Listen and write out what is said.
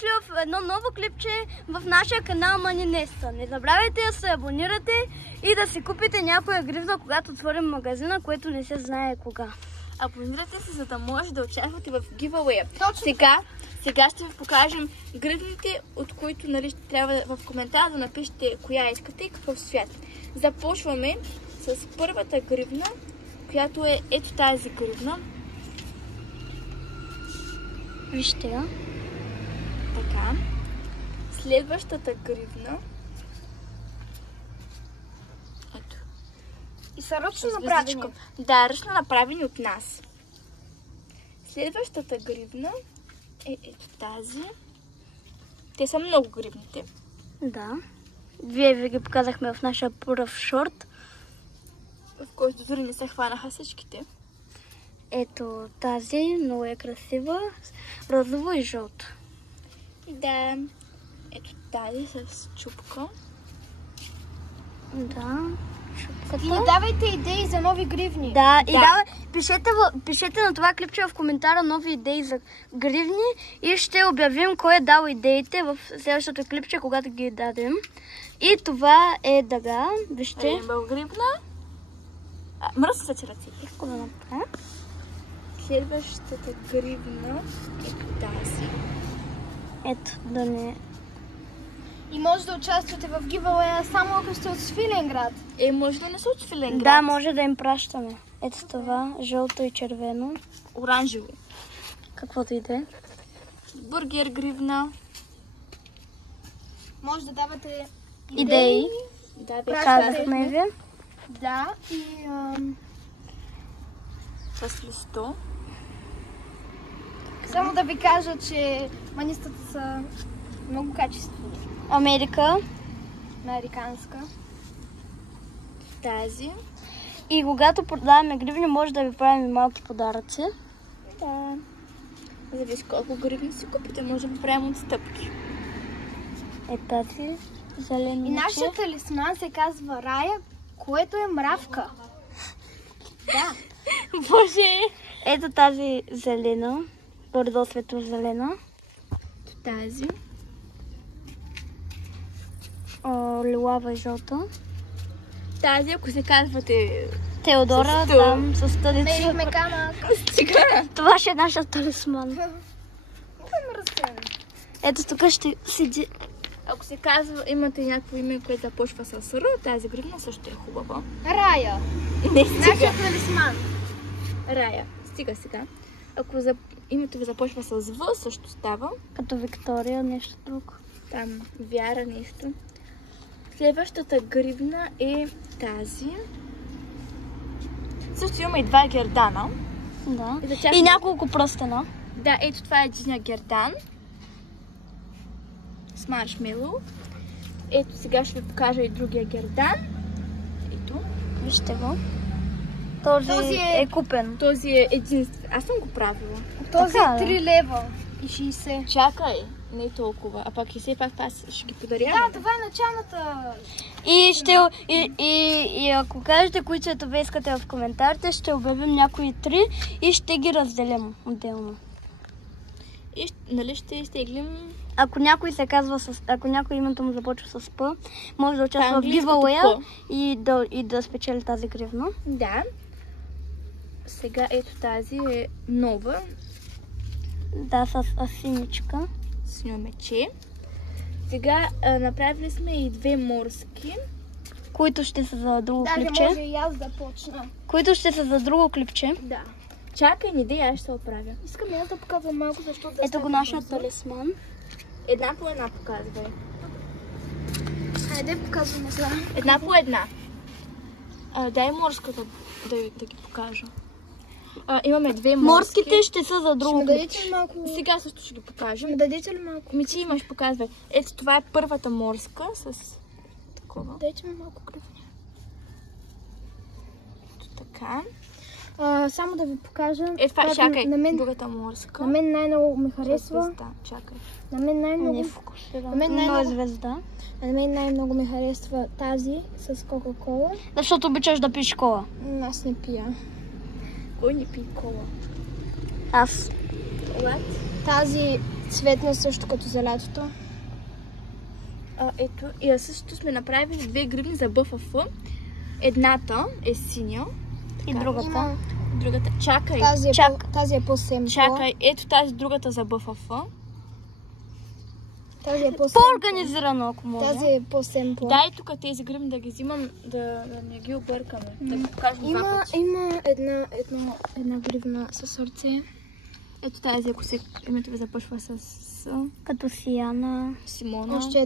дошли в едно ново клипче в нашия канал Манинеста. Не забравяйте да се абонирате и да си купите някоя гривна, когато отворим магазина, което не се знае кога. Абонирайте се, за да може да участвате в giveaway. Точно Сега ще ви покажем гривните, от които ще трябва в коментар да напишете коя искате и какъв свят. Започваме с първата гривна, която е ето тази гривна. Вижте я. Така. Следващата гривна. Ето. И са ръчно направени. Да, ръчно направени от нас. Следващата гривна е ето тази. Те са много гривните. Да. Вие ви ги показахме в нашия пръв шорт. В който дори не се хванаха всичките. Ето тази, много е красива. Розово и жълто. Да. Ето тази с чупка. Да. И ни давайте идеи за нови гривни. Да, и пишете на това клипче в коментара нови идеи за гривни и ще обявим кой е дал идеите в следващото клипче, когато ги дадем. И това е дъга. Вижте. Рейнбъл гривна. Мръсва се ръцете. Искам да направя. Следващата гривна е тази. Ето, да не... И може да участвате в giveaway само ако сте от Свиленград. Може да не са от Свиленград. Да, може да им пращаме. Ето това, жълто и червено. Оранжево. Каквото и да е. Бургер гривна. Може да давате Идеи. Да, Казахме ви. Да, и с листо. само да ви кажа, че манистата са много качествени. Америка. Американска. Тази. И когато продаваме гривни, може да ви правим и малки подаръци. Да. Зависи колко гривни си купите, може да ви правим отстъпки. Е тази зелена. И нашия талисман се казва Рая, което е мравка. Да. Боже! Ето тази зелена. Горе-долу светло-зелена. Тази. Лилава и жълта. Тази, ако се казвате Теодора, там с Мерихме тъдица. камък. цигара. Това ще е нашия талисман. Това е мръсен. Ето тук ще седи. Ако се казва, имате някакво име, което започва с Р, тази гривна също е хубава. Рая. Не стига. Нашия талисман. Рая. Стига сега. Ако името ви започва с В, също става. Като Виктория, нещо друго. Там вяра, нещо. Следващата гривна е тази. Също имаме и два гердана. Да. И за тях- И няколко пръстена. Да, ето това е единия гердан. С маршмелоу. Ето сега ще ви покажа и другия гердан. Ето. Вижте го. Този е купен. Този е единствен. Аз съм го правила. Този Така, е 3 лева и 60. Чакай, не е толкова. А пак и все пак аз ще ги подаря. Да, това е началната. И ако кажете кои цветове искате в коментарите, ще обявим някои 3 и ще ги разделим отделно. И нали ще изтеглим Ако някой се казва ако някой името му започва с П, може да участва в Английското giveaway П. и да спечели тази гривна. Да. Сега ето тази е нова. Да, с синичка. Синьо мече. Сега направили сме и две морски. Които ще са за друго Даже клипче. може и аз да почна. Които ще са за друго клипче. Да. Чакай, не дей, аз ще се оправя. Искам и аз да показвам малко, защото да Ето го нашия талисман. Една по една показвай. Хайде, показваме сега. Една по една. Дай морската да ги покажа. Имаме две морски. Морските ще са за друго Ще ме клипче. дадете ли малко? Сега също ще ги Ще покажем. ме дадете ли малко? Ти имаш, показвай. Ето това е първата морска с такова. Дайте ми малко гривни. Така. Само да ви покажа. Това, която чакай, На мен, другата морска. на мен най-много ми С харесва. звезда. Чакай. На мен най-много. Не фокусира. На мен Но е най-много. звезда. На мен най-много ми харесва тази с Кока-Кола. Защото обичаш да пиеш кола. Аз не пия. Кой не пие кола? Аз. What? Тази Цветна също като за лятото. Ето, и също сме направили 2 гривни за БФФ. Едната е синя. И другата. Другата. Чакай. Тази е по-семпла. Чакай. Ето тази другата за БФФ. Тази е по-семпла. По-организирано, ако може. Тази е по-семпла. Дай тук тези гривни да ги взимам, да не ги объркаме. Да ги покажем два пъти. Има една гривна със сърце. Ето тази, ако името ви започва с Като Сияна. Симона. Още